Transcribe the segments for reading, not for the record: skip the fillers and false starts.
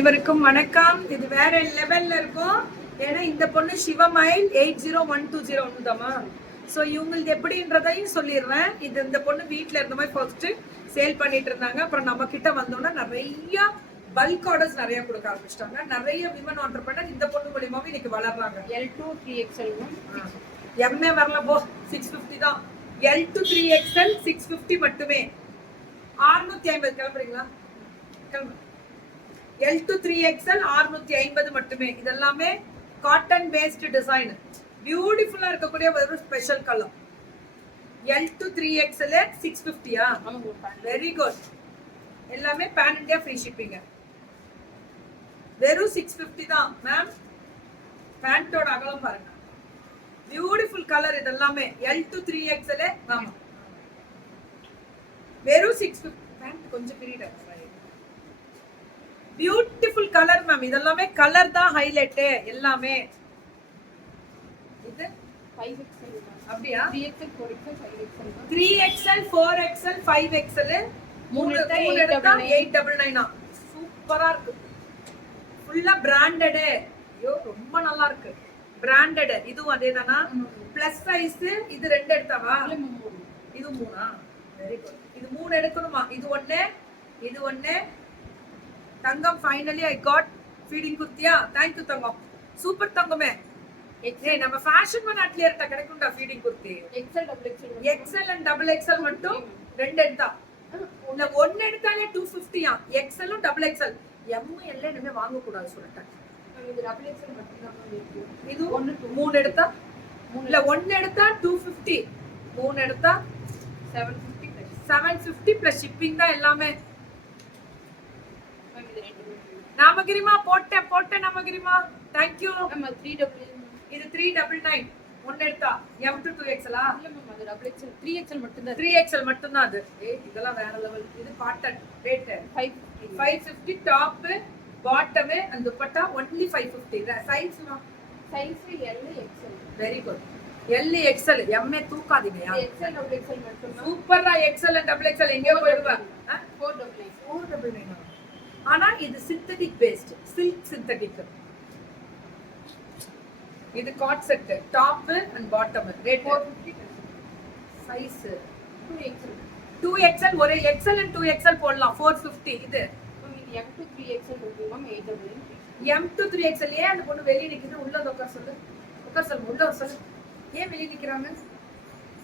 இவருக்கும் வணக்கம். இது வேற லெவல்ல இருக்கும். ஏன்னா இந்த பொண்ணு சிவமயில் 80120 ஒண்ணுதாமா. ஸோ இவங்களுக்கு எப்படின்றதையும் சொல்லிடுறேன். இந்த பொண்ணு வீட்டில் இருந்த மாதிரி ஃபர்ஸ்ட் சேல் பண்ணிட்டு இருந்தாங்க. அப்புறம் நம்ம கிட்ட வந்தோம்னா நிறைய பல்க் ஆர்டர்ஸ் நிறைய கொடுக்க ஆரம்பிச்சிட்டாங்க. நிறைய விமன் ஆண்டர்பிரனர் இந்த பொண்ணு மூலியமாவே இன்னைக்கு வளர்றாங்க. L2 3XL எம்ஏ வரல போ, 650 தான். L2 3XL 650 மட்டுமே. 650 கிளம்புறீங்களா? கிளம்பு. L2 3XL 650 மட்டுமே. இதெல்லாமே காட்டன் பேஸ்ட் டிசைன், பியூட்டிஃபுல்லா இருக்கக்கூடிய ஒரு ஸ்பெஷல் கலர். L2 3XL 650யா? Very good. எல்லாமே பேன் இந்தியா ஃப்ரீ ஷிப்பிங். வெறும் 650 தான் மேம். பேண்டோட அகலம் பாருங்க, பியூட்டிஃபுல் கலர். இதெல்லாமே L2 3XL. ஆமா, வெறும் 650. பேண்ட் கொஞ்சம் பீரியட் பியூட்டிஃபுல் கலர் மேம். இதெல்லாமே கலர் தான் ஹைலைட். எல்லாமே இது 5XL அப்படியா? 3XL 4XL 5XL 3XL 4XL 5XL மூணு எடுத்தா 899. சூப்பரா இருக்கு. ஃபுல்லா பிராண்டட். ஐயோ ரொம்ப நல்லா இருக்கு. பிராண்டட். இதுவும் அதேதானா? Plus size. இது ரெண்டு எடுத்தாவா? இது மூணா? Very good. இது மூணு எடுக்கணுமா? இது ஒண்ணு, இது ஒண்ணு. தங்கம் ஃபைனலி ஐ காட் ஃபீடிங் குர்த்தியா. தேங்க் யூ தங்கம். சூப்பர் தங்கமே. ஏய் நம்ம ஃபேஷன் மேன் அட்லியர்ட்ட கிடைக்கும்டா feeding kurti. XL XXL XL and XXL மட்டும் ரெண்டு எடுத்தா. இல்ல ஒன்னு எடுத்தாலே 250 ஆ. XL உம் XXL. M L இனிமே வாங்க கூடாது சொல்லிட்டேன். இது XXL மட்டும் தான் இருக்கு. இது மூணு எடுத்தா இல்ல ஒன்னு எடுத்தா 250, மூணு எடுத்தா 750 பிளஸ் ஷிப்பிங் தான் எல்லாமே. நாமகிரிமா போட்டேன் நாமகிரிமா. Thank you. நம்ம 3XL. இது 399. ஒன்னு எடுத்தா M2 2XL ஆ? இல்ல மேம், அது XXL 3XL மட்டும் தான். 3XL மட்டும் தான் அது. இதெல்லாம் வேற லெவல். இது cotton rate 550 top bottom and dupatta only 550. Size L XL. Very good. L XL. M தூக்காதீங்கயா. XL XXL மட்டும் தான். சூப்பரா. XL and XXL எங்க போடுவா? 499. ஆனா இது சிந்தட்டிக் பேஸ்ட், சில்க் சிந்தட்டிக். இது cord set, top and bottom. Rate 450. Size 2XL. 2XL. ஒரு XL and 2XL போடலாம். 450. இது M2 3XL இருக்கு மேம். 899. M2 3XL. ஏன் அந்த பொண்ணு வெளிய நிக்குது? உள்ள உட்கார் சொல்லு. உட்கார் சொல்லு. உள்ள சொல்லு. ஏன் வெளிய நிக்கறாங்க?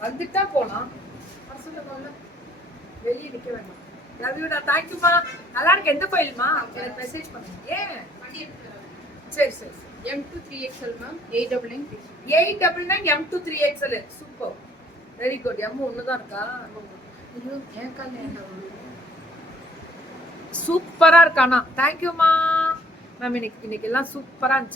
வந்துட்டா போலாம். வர சொல்லுங்க. வெளிய நிக்க வேண்டாம். லவ் யூ டா. தேங்க் யூ மா. நல்லா இருக்கு. எந்த கோயில்மா? எனக்கு மெசேஜ் பண்ணுங்க. ஏன் வண்டி எடுத்துறாங்க. சரி. M2 3XL ma'am. 899. 899 M2 3XL. Super. Very good. M ஒண்ணுதான் இருக்கா? ஐயோ ஏன் கால்ல ஏன்டா சூப்பரா இருக்கானா? தேங்க் யூ மா. மேம் இன்னைக்கு எல்லாம் சூப்பரா இருந்துச்சு.